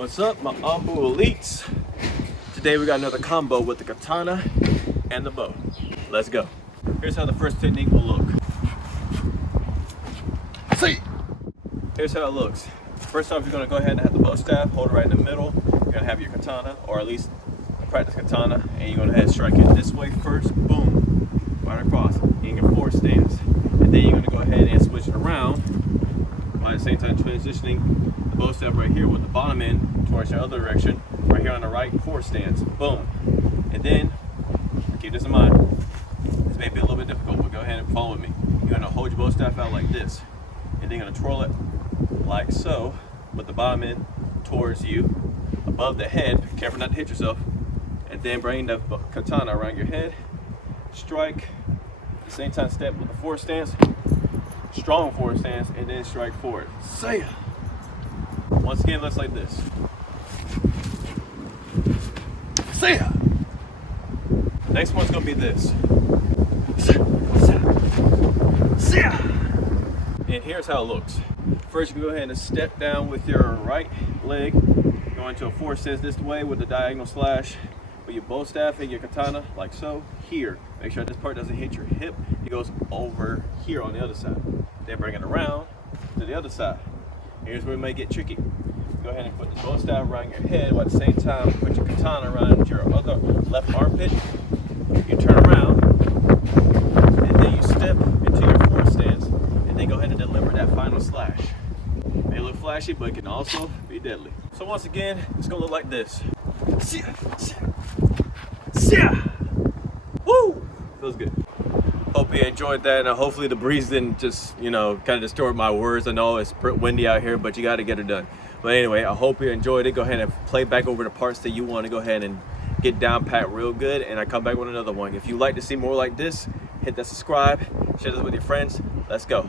What's up, my Ambu Elites? Today we got another combo with the katana and the bow. Let's go. Here's how the first technique will look. See? Here's how it looks. First off, you're gonna go ahead and have the bow staff, hold it right in the middle. You're gonna have your katana, or at least practice katana, and you're gonna go ahead and strike it this way first, boom, right across, in your forward stance. And then you're gonna go ahead and switch it around, while at the same time transitioning the bow staff right here with the bottom end towards your other direction, right here on the right, forward stance, boom. And then, keep this in mind, this may be a little bit difficult, but go ahead and follow with me. You're gonna hold your bow staff out like this, and then you're gonna twirl it like so, with the bottom end towards you, above the head, careful not to hit yourself, and then bring the katana around your head, strike, at the same time step with the forward stance, strong forward stance, and then strike forward. Say it. Once again, looks like this. Say it. Next one's gonna be this. Say it. And here's how it looks. First, you can go ahead and step down with your right leg, go into a forward stance this way with the diagonal slash with your bow staff and your katana, like so, here. Make sure this part doesn't hit your hip. It goes over here on the other side. Then bring it around to the other side. Here's where it may get tricky. Go ahead and put the bow staff around your head, while at the same time put your katana around your other left armpit. You turn around, and then you step into your forward stance, and then go ahead and deliver that final slash. It may look flashy, but it can also be deadly. So once again, it's gonna look like this. Woo! Feels good. Hope you enjoyed that, and hopefully the breeze didn't just, kind of distort my words. I know it's windy out here, but you got to get it done. But anyway, I hope you enjoyed it. Go ahead and play back over the parts that you want to go ahead and get down pat real good, and I come back with another one. If you'd like to see more like this, hit that subscribe, share this with your friends. Let's go.